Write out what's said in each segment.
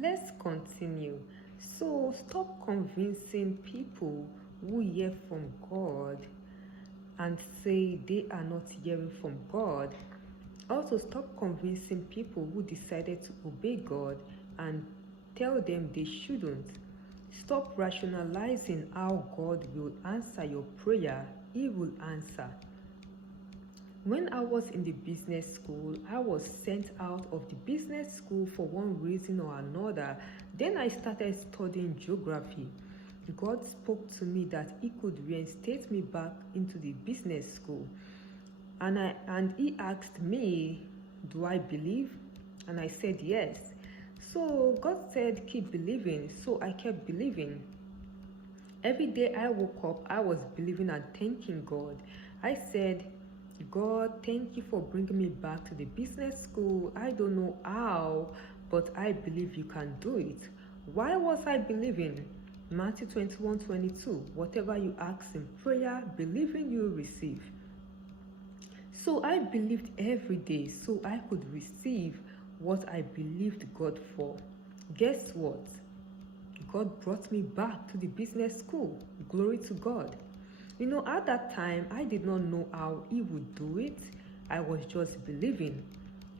Let's continue. So stop convincing people who hear from God and say they are not hearing from God. Also, stop convincing people who decided to obey God and tell them they shouldn't. Stop rationalizing how God will answer your prayer. He will answer. When I was in the business school, I was sent out of the business school for one reason or another. Then I started studying geography. God spoke to me that He could reinstate me back into the business school. And He asked me, do I believe? And I said yes. So God said, keep believing. So I kept believing. Every day I woke up, I was believing and thanking God. I said, God, thank you for bringing me back to the business school. I don't know how, but I believe you can do it. Why was I believing? Matthew 21:22. Whatever you ask in prayer, believing you will receive. So I believed every day so I could receive what I believed God for. Guess what? God brought me back to the business school. Glory to God. At that time, I did not know how He would do it. I was just believing.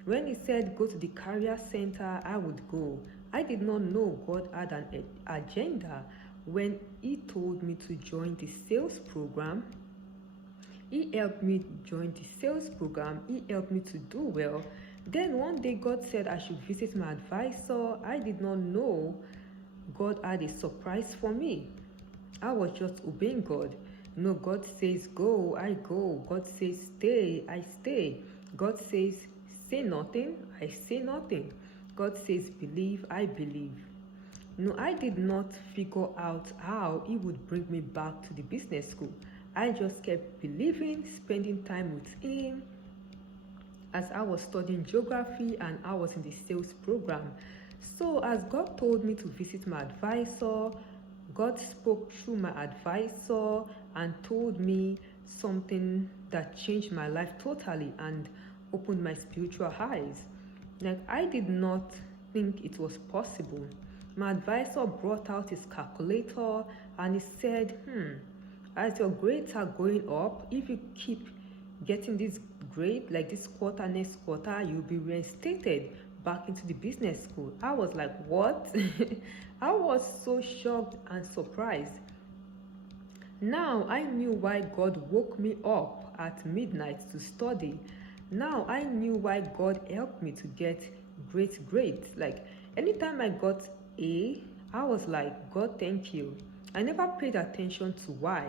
When He said go to the career center, I would go. I did not know God had an agenda. When He told me to join the sales program, He helped me join the sales program. He helped me to do well. Then one day God said I should visit my advisor. I did not know God had a surprise for me. I was just obeying God. God says go, I go. God says stay, I stay. God says say nothing, I say nothing. God says believe, I believe. I did not figure out how He would bring me back to the business school. I just kept believing, spending time with Him as I was studying geography and I was in the sales program. So as God told me to visit my advisor, God spoke through my advisor and told me something that changed my life totally and opened my spiritual eyes. I did not think it was possible. My advisor brought out his calculator and he said, as your grades are going up, if you keep getting this grade like this quarter, next quarter, you'll be reinstated back into the business school. I was like, what? I was so shocked and surprised. Now I knew why God woke me up at midnight to study. Now I knew why God helped me to get great grades. Anytime I got A, I was like, God, thank you. I never paid attention to why.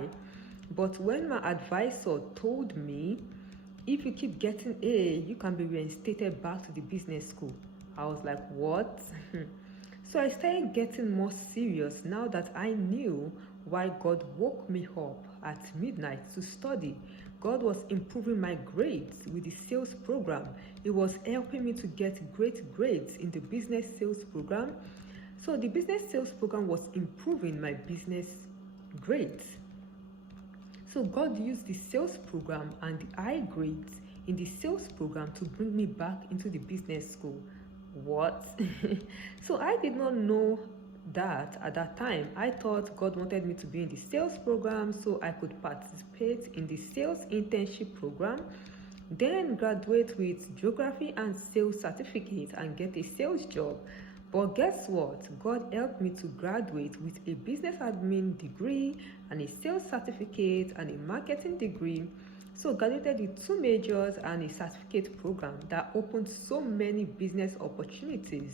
But when my advisor told me, if you keep getting A, you can be reinstated back to the business school, I was like, what? So I started getting more serious now that I knew why God woke me up at midnight to study. God was improving my grades with the sales program. It was helping me to get great grades in the business sales program. So the business sales program was improving my business grades. So God used the sales program and the high grades in the sales program to bring me back into the business school. What? So I did not know that at that time. I thought God wanted me to be in the sales program so I could participate in the sales internship program, then graduate with geography and sales certificate and get a sales job. But guess what? God helped me to graduate with a business admin degree and a sales certificate and a marketing degree. So graduated with 2 majors and a certificate program that opened so many business opportunities,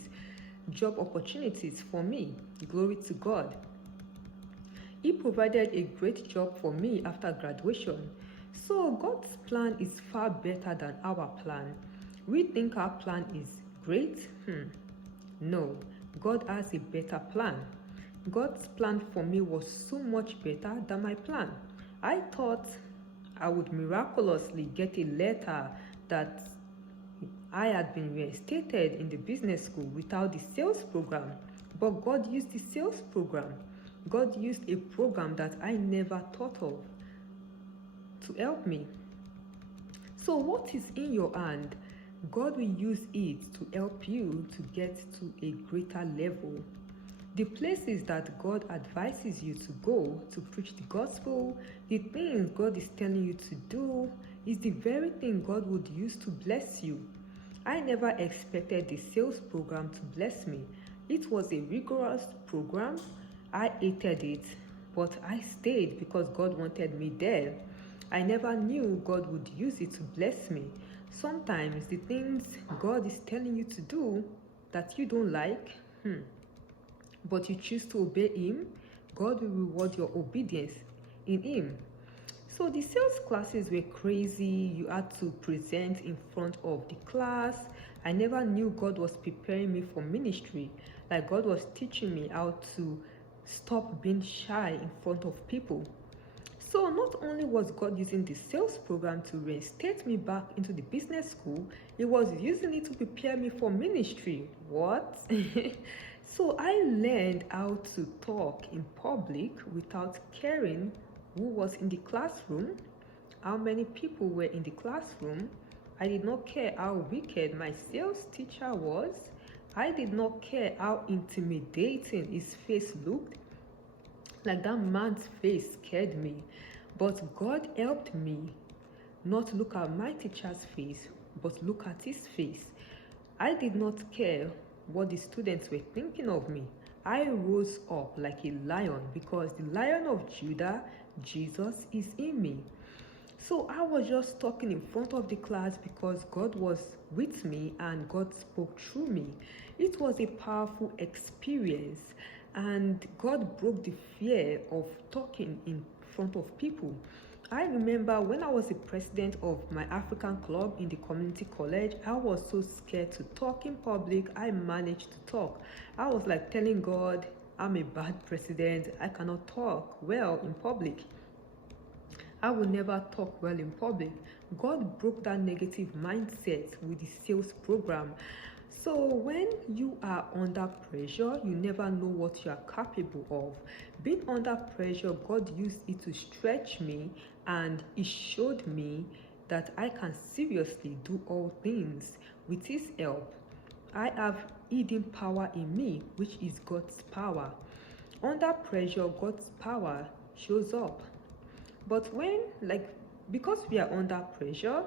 job opportunities for me. Glory to God. He provided a great job for me after graduation. So God's plan is far better than our plan. We think our plan is great. No, God has a better plan. God's plan for me was so much better than my plan. I thought I would miraculously get a letter that I had been reinstated in the business school without the sales program. But God used the sales program. God used a program that I never thought of to help me. So what is in your hand? God will use it to help you to get to a greater level. The places that God advises you to go to preach the gospel, the things God is telling you to do, is the very thing God would use to bless you. I never expected the sales program to bless me. It was a rigorous program. I hated it, but I stayed because God wanted me there. I never knew God would use it to bless me. Sometimes the things God is telling you to do that you don't like, but you choose to obey Him, God will reward your obedience in Him. So the sales classes were crazy. You had to present in front of the class. I never knew God was preparing me for ministry. Like God was teaching me how to stop being shy in front of people. So not only was God using the sales program to reinstate me back into the business school, He was using it to prepare me for ministry. What? So I learned how to talk in public without caring who was in the classroom, how many people were in the classroom. I did not care how wicked my sales teacher was. I did not care how intimidating his face looked. Like that man's face scared me. But God helped me not look at my teacher's face, but look at his face. I did not care what the students were thinking of me. I rose up like a lion because the Lion of Judah, Jesus, is in me. So I was just talking in front of the class because God was with me and God spoke through me. It was a powerful experience, and God broke the fear of talking in front of people. I remember when I was the president of my African club in the community college, I was so scared to talk in public. I managed to talk. I was like telling God, I'm a bad president. I cannot talk well in public. I will never talk well in public. God broke that negative mindset with the sales program. So when you are under pressure, you never know what you are capable of. Being under pressure, God used it to stretch me, and He showed me that I can seriously do all things with His help. I have hidden power in me, which is God's power. Under pressure, God's power shows up. But because we are under pressure,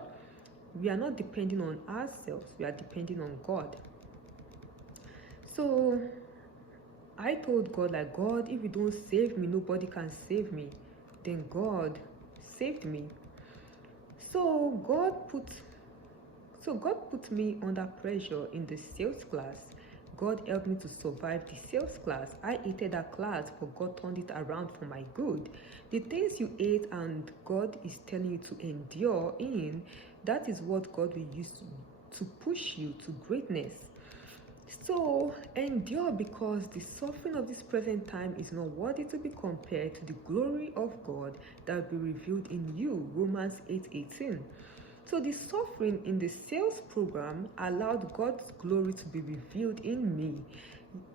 we are not depending on ourselves, we are depending on God. So I told God, like, God, if you don't save me, nobody can save me. Then God saved me. So God put me under pressure in the sales class. God helped me to survive the sales class. I hated that class, but God turned it around for my good. The things you hate and God is telling you to endure in, that is what God will use to push you to greatness. So endure, because the suffering of this present time is not worthy to be compared to the glory of God that will be revealed in you. Romans 8:18. So the suffering in the sales program allowed God's glory to be revealed in me.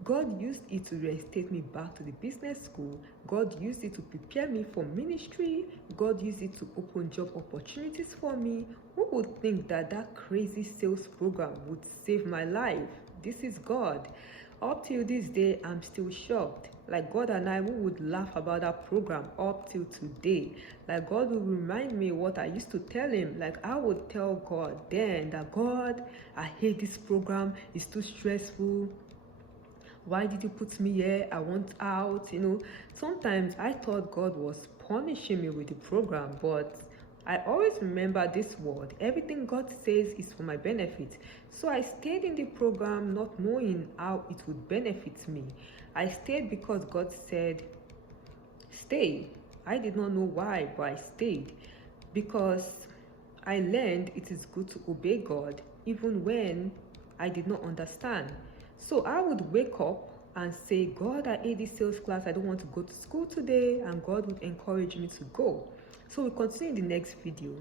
God used it to reinstate me back to the business school. God used it to prepare me for ministry. God used it to open job opportunities for me. Who would think that that crazy sales program would save my life? This is God. Up till this day, I'm still shocked. Like God and I, we would laugh about that program up till today. Like God will remind me what I used to tell Him. Like I would tell God then that, God, I hate this program. It's too stressful. Why did you put me here? I want out. Sometimes I thought God was punishing me with the program, but I always remember this word. Everything God says is for my benefit. So I stayed in the program not knowing how it would benefit me. I stayed because God said, stay. I did not know why, but I stayed because I learned it is good to obey God even when I did not understand. So I would wake up and say, God, I hate this sales class. I don't want to go to school today. And God would encourage me to go. So we'll continue in the next video.